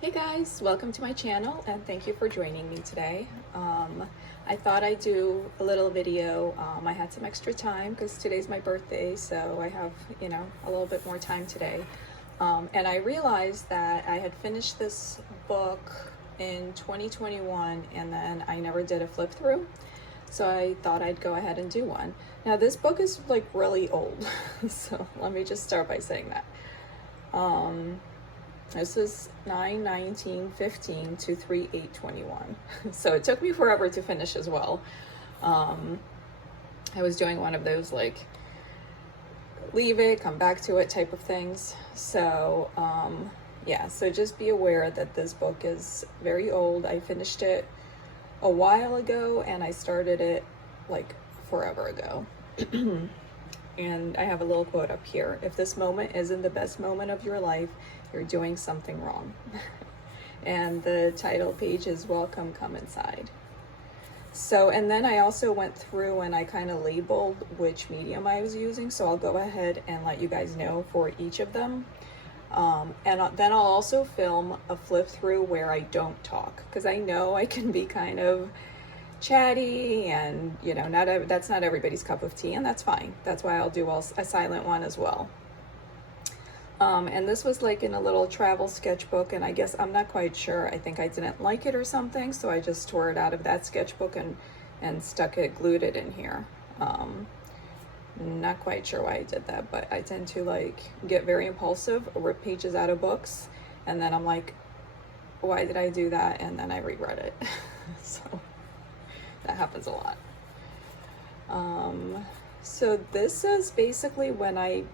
Hey guys, welcome to my channel and thank you for joining me today. I thought I'd do a little video. I had some extra time because today's my birthday, so I have, a little bit more time today. And I realized that I had finished this book in 2021 and then I never did a flip through. So I thought I'd go ahead and do one. Now this book is like really old, so let me just start by saying that. This is 9/19/15 to 3/8/21. So it took me forever to finish as well. I was doing one of those like leave it, come back to it type of things. So yeah, so just be aware that this book is very old. I finished it a while ago and I started it like forever ago. And I have a little quote up here. If this moment isn't the best moment of your life, you're doing something wrong. And the title page is Welcome, Come Inside. So, and then I also went through and I kind of labeled which medium I was using. So I'll go ahead and let you guys know for each of them. And then I'll also film a flip through where I don't talk, because I know I can be kind of chatty and that's not everybody's cup of tea, and that's fine. That's why I'll do a silent one as well. And this was like in a little travel sketchbook, and I guess I'm not quite sure. I think I didn't like it or something, so I just tore it out of that sketchbook and glued it in here. Not quite sure why I did that, but I tend to like get very impulsive, rip pages out of books, and then I'm like, why did I do that? And then I regret it. So that happens a lot. So this is basically when I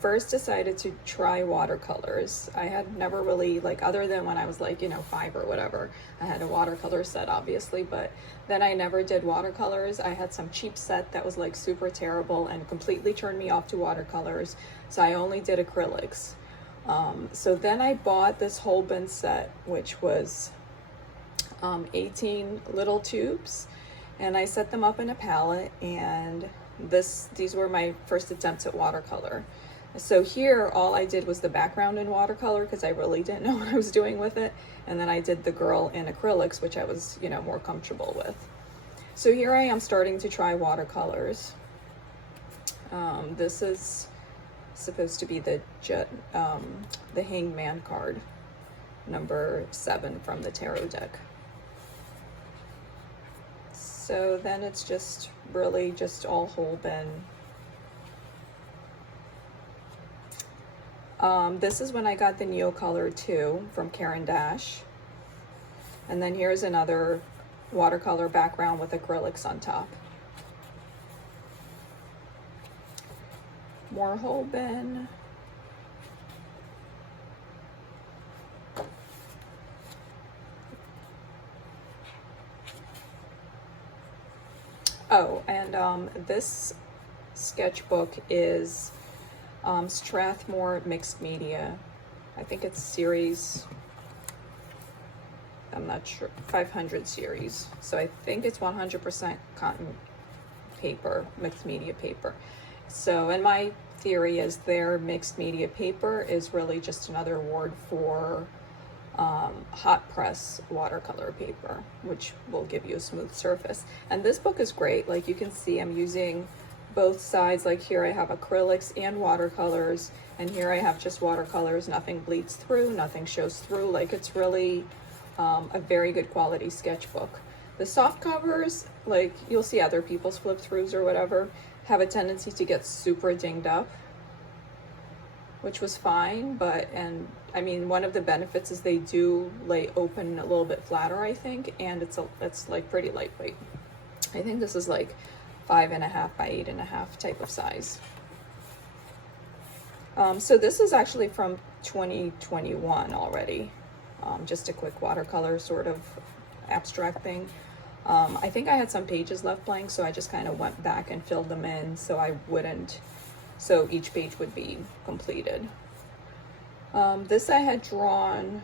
first decided to try watercolors. I had never really, like, other than when I was like, 5 or whatever, I had a watercolor set obviously, but then I never did watercolors. I had some cheap set that was like super terrible and completely turned me off to watercolors. So I only did acrylics. So then I bought this Holtz set, which was 18 little tubes, and I set them up in a palette, and these were my first attempts at watercolor. So here all I did was the background in watercolor because I really didn't know what I was doing with it, and then I did the girl in acrylics, which I was more comfortable with. So here I am starting to try watercolors. This is supposed to be the Hangman card, number 7 from the tarot deck. So then it's just really just all Holbein. This is when I got the Neocolor 2 from Karen Dash. And then here's another watercolor background with acrylics on top. More Holbein. Oh, and this sketchbook is Strathmore Mixed Media. I think it's series, I'm not sure, 500 series. So I think it's 100% cotton paper, mixed media paper. So, and my theory is their mixed media paper is really just another word for hot press watercolor paper, which will give you a smooth surface. And this book is great. Like you can see, I'm using both sides. Like here I have acrylics and watercolors, and here I have just watercolors. Nothing bleeds through, nothing shows through. Like it's really a very good quality sketchbook. The soft covers, like you'll see other people's flip throughs or whatever, have a tendency to get super dinged up, which was fine, and I mean, one of the benefits is they do lay open a little bit flatter, I think, and it's like pretty lightweight. I think this is like 5.5 by 8.5 type of size. So this is actually from 2021 already. Just a quick watercolor sort of abstract thing. I think I had some pages left blank, so I just kind of went back and filled them in so each page would be completed. This I had drawn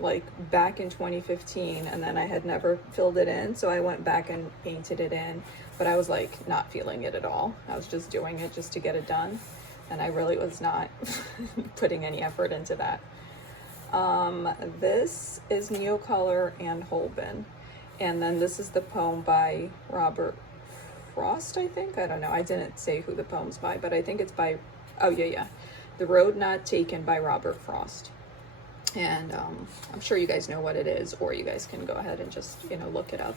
like back in 2015, and then I had never filled it in, so I went back and painted it in, but I was like not feeling it at all. I was just doing it just to get it done, and I really was not putting any effort into that. This is Neocolor and Holben. And then this is the poem by Robert Frost, I think. I don't know. I didn't say who the poem's by, but I think it's by, oh yeah. The Road Not Taken by Robert Frost. And I'm sure you guys know what it is, or you guys can go ahead and just, you know, look it up.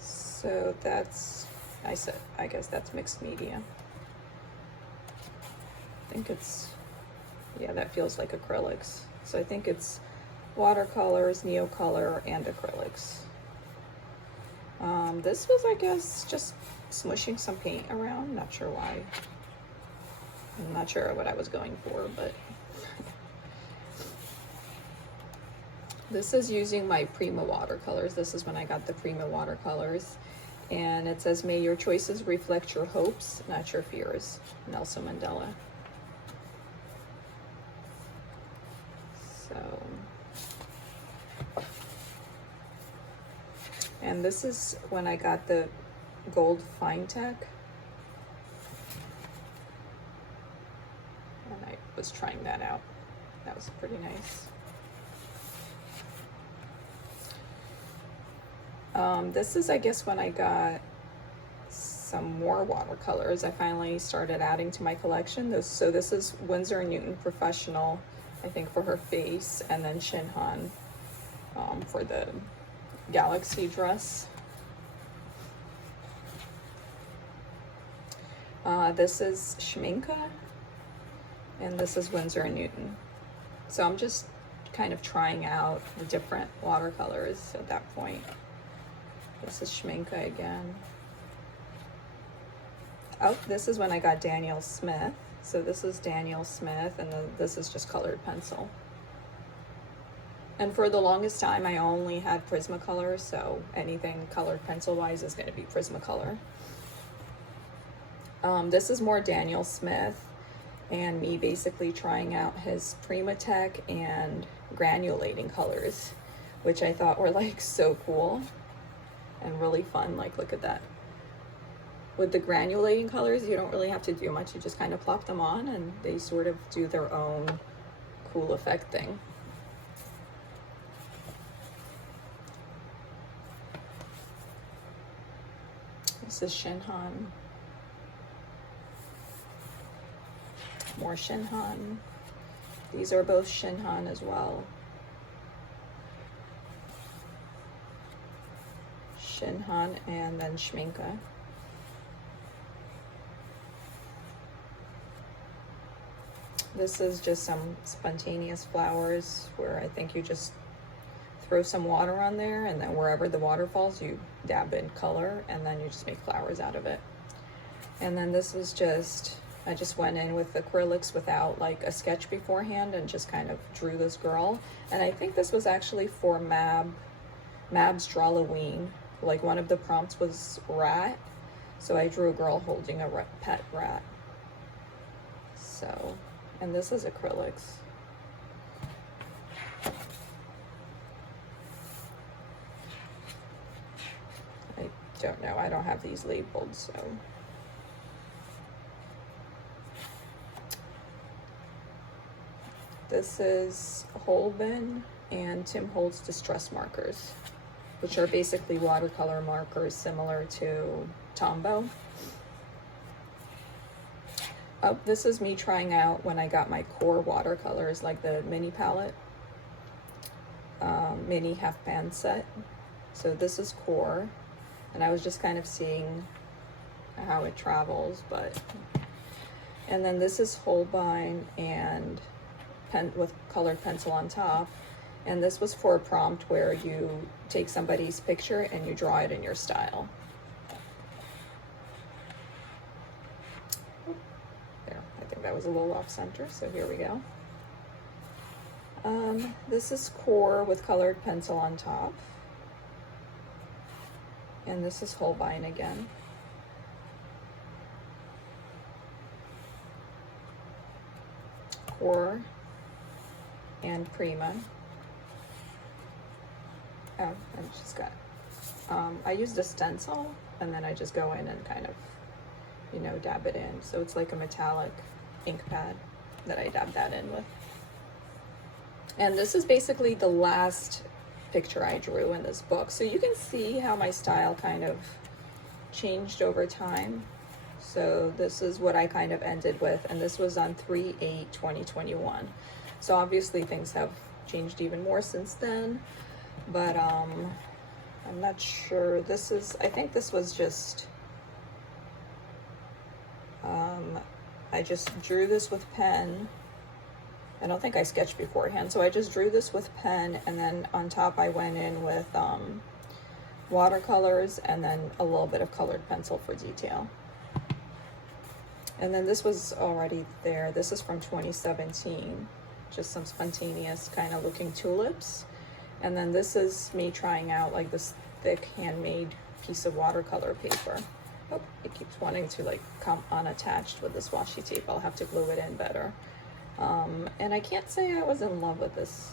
So that's, I guess that's mixed media. I think it's, yeah, that feels like acrylics. So I think it's watercolors, Neocolor, and acrylics. This was, I guess, just smushing some paint around. Not sure why. I'm not sure what I was going for, but this is using my Prima watercolors. This is when I got the Prima watercolors. And it says, may your choices reflect your hopes, not your fears. Nelson Mandela. So, and this is when I got the gold Fine Tech. And I was trying that out. That was pretty nice. This is, I guess, when I got some more watercolors. I finally started adding to my collection. So this is Winsor & Newton Professional, I think, for her face, and then Shinhan for the Galaxy dress. This is Schminke, and this is Winsor & Newton. So I'm just kind of trying out the different watercolors at that point. This is Schminke again. Oh, this is when I got Daniel Smith. So this is Daniel Smith, and this is just colored pencil. And for the longest time, I only had Prismacolor, so anything colored pencil-wise is going to be Prismacolor. This is more Daniel Smith, and me basically trying out his Primatech and granulating colors, which I thought were like so cool and really fun. Like, look at that. With the granulating colors, you don't really have to do much. You just kind of plop them on and they sort of do their own cool effect thing. This is Shinhan. More Shinhan. These are both Shinhan as well. Shinhan and then Schminke. This is just some spontaneous flowers where I think you just throw some water on there, and then wherever the water falls, you dab in color, and then you just make flowers out of it. And then this is just, I just went in with acrylics without like a sketch beforehand and just kind of drew this girl. And I think this was actually for Mab's Drawloween. Like, one of the prompts was rat, so I drew a girl holding a pet rat. So, and this is acrylics. I don't know, I don't have these labeled, so. This is Holben and Tim Holtz Distress Markers, which are basically watercolor markers similar to Tombow. Oh, this is me trying out when I got my core watercolors, like the mini palette, mini half pan set. So this is core, and I was just kind of seeing how it travels, and then this is Holbein and pen with colored pencil on top. And this was for a prompt where you take somebody's picture and you draw it in your style. There, I think that was a little off center, so here we go. This is core with colored pencil on top. And this is Holbein again. Core and Prima. Oh, I just got, I used a stencil, and then I just go in and kind of you know, dab it in. So it's like a metallic ink pad that I dab that in with. And this is basically the last picture I drew in this book. So you can see how my style kind of changed over time. So this is what I kind of ended with, and this was on 3/8/2021. So obviously things have changed even more since then, but I'm not sure. This is, I think this was just, I just drew this with pen. I don't think I sketched beforehand, so I just drew this with pen, and then on top I went in with watercolors and then a little bit of colored pencil for detail. And then this was already there. This is from 2017, just some spontaneous kind of looking tulips. And then this is me trying out like this thick handmade piece of watercolor paper. Oh, it keeps wanting to like come unattached with this washi tape. I'll have to glue it in better. And I can't say I was in love with this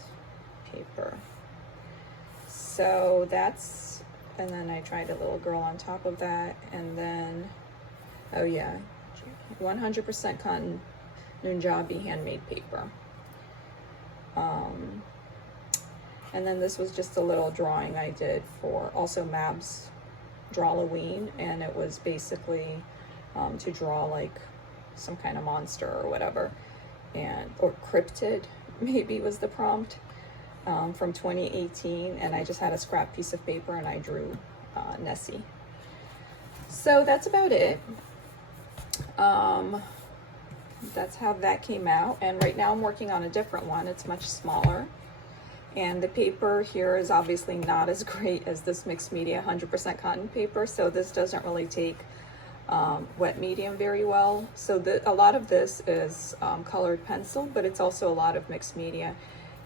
paper. So that's, and then I tried a little girl on top of that. And then, oh yeah, 100% cotton Nunjabi handmade paper. And then this was just a little drawing I did for also Mab's Drawloween, and it was basically to draw like some kind of monster or whatever, and or cryptid maybe was the prompt, from 2018, and I just had a scrap piece of paper and I drew Nessie. So that's about it. That's how that came out, and right now I'm working on a different one. It's much smaller, and the paper here is obviously not as great as this mixed media 100% cotton paper, so this doesn't really take wet medium very well. So a lot of this is colored pencil, but it's also a lot of mixed media,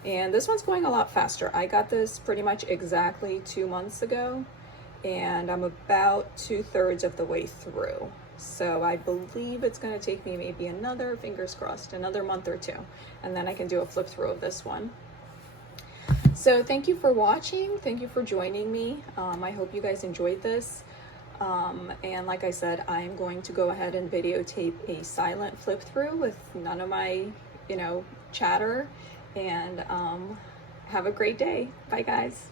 and this one's going a lot faster. I got this pretty much exactly 2 months ago, and I'm about 2/3 of the way through. So I believe it's going to take me maybe another, fingers crossed, another month or two, and then I can do a flip through of this one. So thank you for watching. Thank you for joining me. I hope you guys enjoyed this. And like I said, I'm going to go ahead and videotape a silent flip through with none of my, chatter, and have a great day. Bye guys.